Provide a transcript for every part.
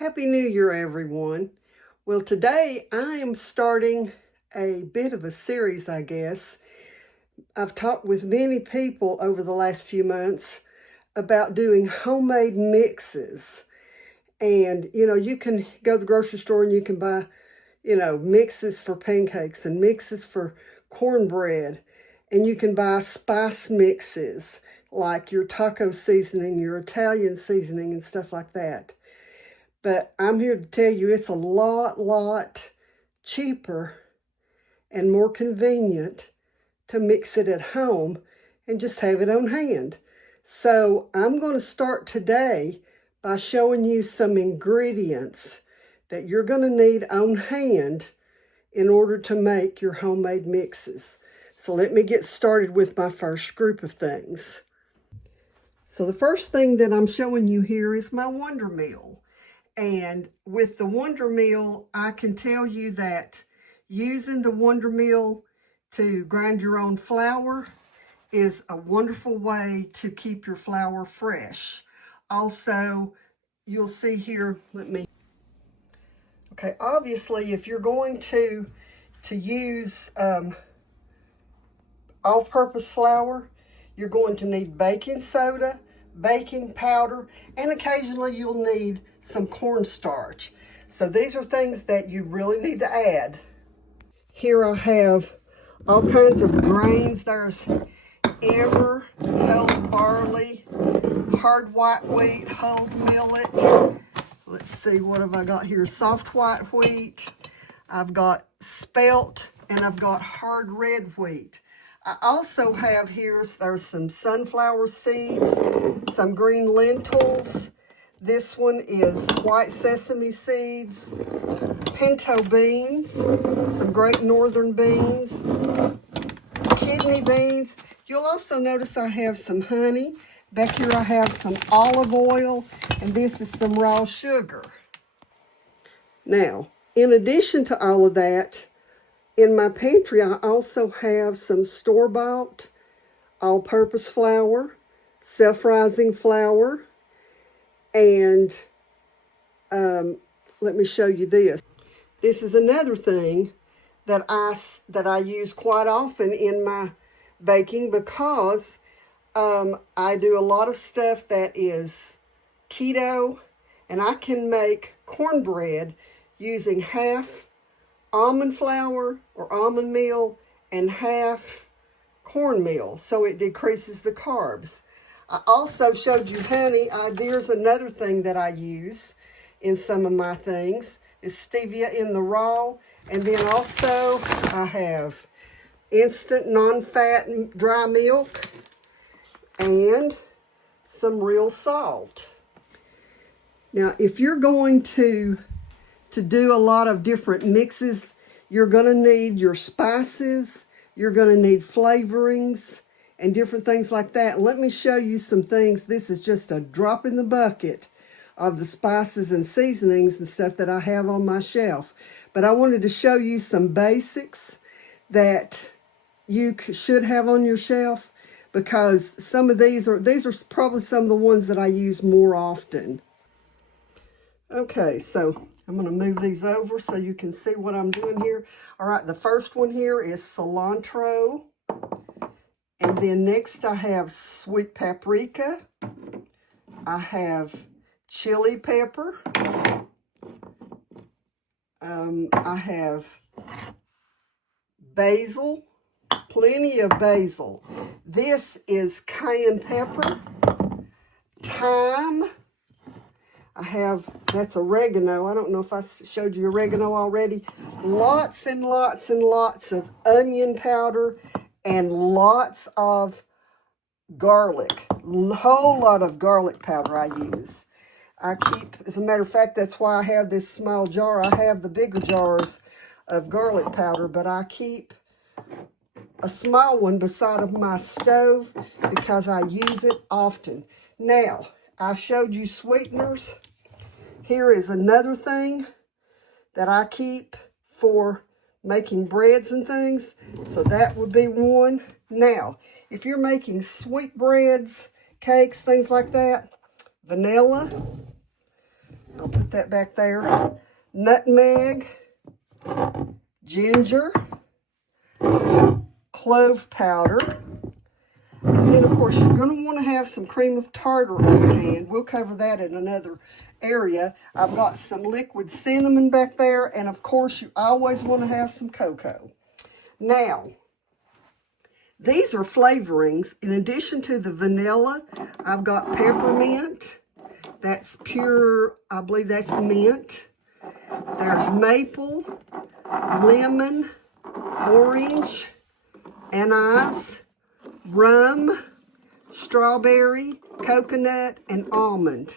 Happy New Year, everyone. Well, today I am starting a bit of a series, I guess. I've talked with many people over the last few months about doing homemade mixes. And, you can go to the grocery store and you can buy, mixes for pancakes and mixes for cornbread. And you can buy spice mixes like your taco seasoning, your Italian seasoning, and stuff like that. But I'm here to tell you it's a lot cheaper and more convenient to mix it at home and just have it on hand. So I'm going to start today by showing you some ingredients that you're going to need on hand in order to make your homemade mixes. So let me get started with my first group of things. So the first thing that I'm showing you here is my Wonder Meal. And with the Wonder Meal, I can tell you that using the Wonder Meal to grind your own flour is a wonderful way to keep your flour fresh. Also, you'll see here, okay, obviously if you're going to use all-purpose flour, you're going to need baking soda, baking powder, and occasionally you'll need some cornstarch. So these are things that you really need to add. Here I have all kinds of grains. There's emmer, whole barley, hard white wheat, whole millet. Let's see, what have I got here? Soft white wheat. I've got spelt, and I've got hard red wheat. I also have here, there's some sunflower seeds, some green lentils. This one is white sesame seeds, pinto beans, some great northern beans, kidney beans. You'll also notice I have some honey. Back here I have some olive oil, and this is some raw sugar. Now, in addition to all of that, in my pantry I also have some store-bought all-purpose flour, self-rising flour, and let me show you this. This is another thing that I use quite often in my baking because I do a lot of stuff that is keto, and I can make cornbread using half almond flour or almond meal and half cornmeal, so it decreases the carbs. I also showed you honey. There's another thing that I use in some of my things is stevia in the raw. And then also I have instant non-fat dry milk and some real salt. Now, if you're going to do a lot of different mixes, you're going to need your spices, you're going to need flavorings, and different things like that. Let me show you some things. This is just a drop in the bucket of the spices and seasonings and stuff that I have on my shelf. But I wanted to show you some basics that you should have on your shelf, because some of these are probably some of the ones that I use more often. Okay, so I'm going to move these over so you can see what I'm doing here. All right, the first one here is cilantro. And then next I have sweet paprika. I have chili pepper. I have basil, plenty of basil. This is cayenne pepper, thyme. That's oregano. I don't know if I showed you oregano already. Lots and lots and lots of onion powder and lots of garlic. A whole lot of garlic powder I use. As a matter of fact, that's why I have this small jar. I have the bigger jars of garlic powder, but I keep a small one beside of my stove because I use it often. Now, I showed you sweeteners. Here is another thing that I keep for making breads and things. So that would be one. Now, if you're making sweet breads, cakes, things like that, vanilla. I'll put that back there. Nutmeg, ginger, clove powder. And then, of course, you're going to want to have some cream of tartar on hand. We'll cover that in another area. I've got some liquid cinnamon back there. And, of course, you always want to have some cocoa. Now, these are flavorings. In addition to the vanilla, I've got peppermint. That's pure, I believe that's mint. There's maple, lemon, orange, anise, rum, strawberry, coconut, and almond.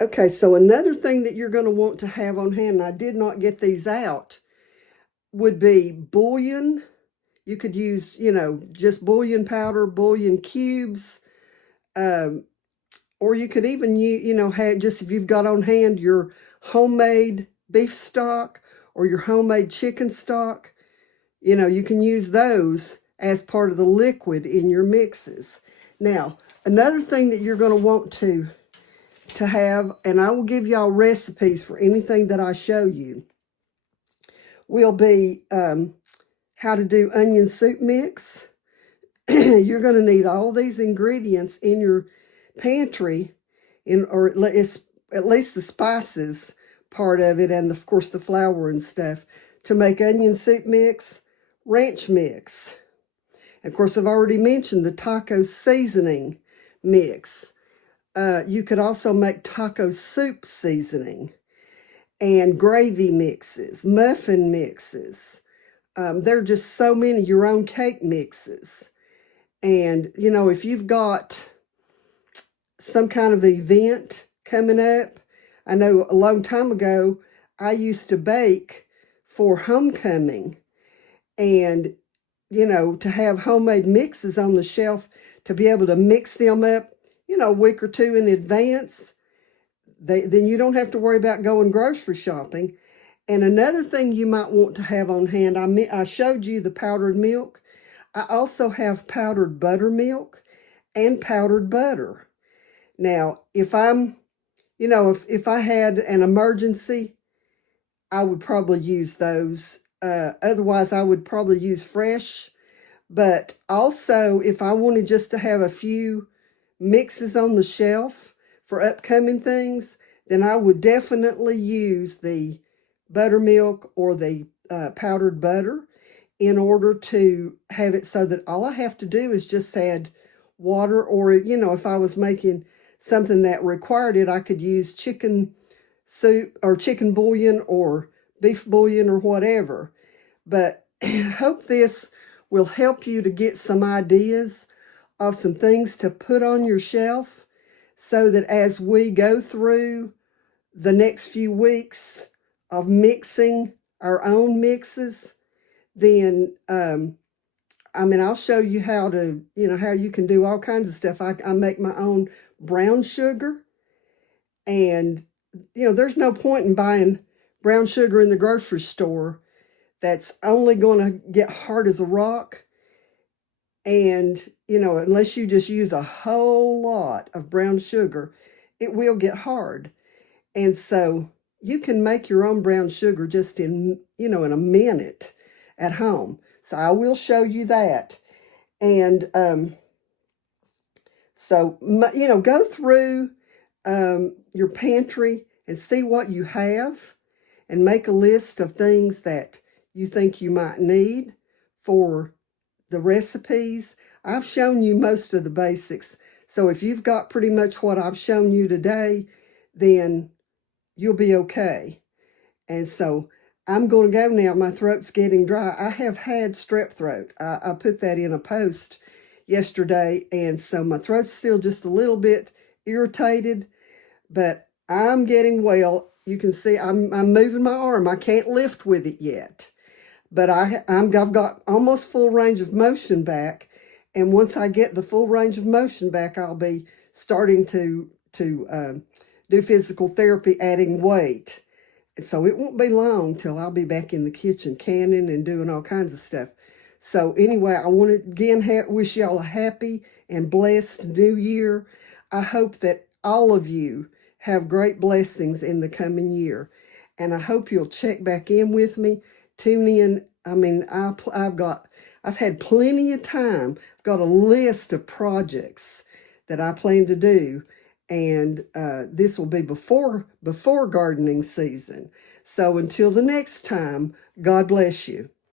Okay, so another thing that you're going to want to have on hand, and I did not get these out, would be bouillon. You could use, just bouillon powder, bouillon cubes, or you could even, have just if you've got on hand your homemade beef stock or your homemade chicken stock, you can use those as part of the liquid in your mixes. Now, another thing that you're going to want to have, and I will give y'all recipes for anything that I show you, will be how to do onion soup mix. You're going to need all these ingredients in your pantry, or at least the spices part of it, and of course the flour and stuff, to make onion soup mix, ranch mix. And of course, I've already mentioned the taco seasoning mix. You could also make taco soup seasoning and gravy mixes, muffin mixes. There are just so many, your own cake mixes. And, if you've got some kind of event coming up, I know a long time ago, I used to bake for homecoming. And, to have homemade mixes on the shelf, to be able to mix them up, a week or two in advance, then you don't have to worry about going grocery shopping. And another thing you might want to have on hand, I showed you the powdered milk. I also have powdered buttermilk and powdered butter. Now, if I'm, if I had an emergency, I would probably use those. Otherwise, I would probably use fresh. But also, if I wanted just to have a few mixes on the shelf for upcoming things, then I would definitely use the buttermilk or the powdered butter in order to have it so that all I have to do is just add water, or, if I was making something that required it, I could use chicken soup or chicken bouillon or beef bouillon or whatever. But hope this will help you to get some ideas of some things to put on your shelf, so that as we go through the next few weeks of mixing our own mixes, then, I'll show you how to, how you can do all kinds of stuff. I make my own brown sugar, and, there's no point in buying brown sugar in the grocery store that's only going to get hard as a rock. And, unless you just use a whole lot of brown sugar, it will get hard. And so you can make your own brown sugar just in, in a minute at home. So I will show you that. And so, go through your pantry and see what you have, and make a list of things that you think you might need for the recipes. I've shown you most of the basics. So if you've got pretty much what I've shown you today, then you'll be okay. And so I'm going to go now. My throat's getting dry. I have had strep throat. I put that in a post yesterday, and so my throat's still just a little bit irritated, but I'm getting well. You can see I'm moving my arm. I can't lift with it yet, but I've got almost full range of motion back, and once I get the full range of motion back, I'll be starting to do physical therapy, adding weight. And so it won't be long till I'll be back in the kitchen canning and doing all kinds of stuff. So anyway, I want to again wish y'all a happy and blessed new year. I hope that all of you have great blessings in the coming year. And I hope you'll check back in with me. Tune in. I mean, I've had plenty of time. I've got a list of projects that I plan to do, and this will be before gardening season. So until the next time, God bless you.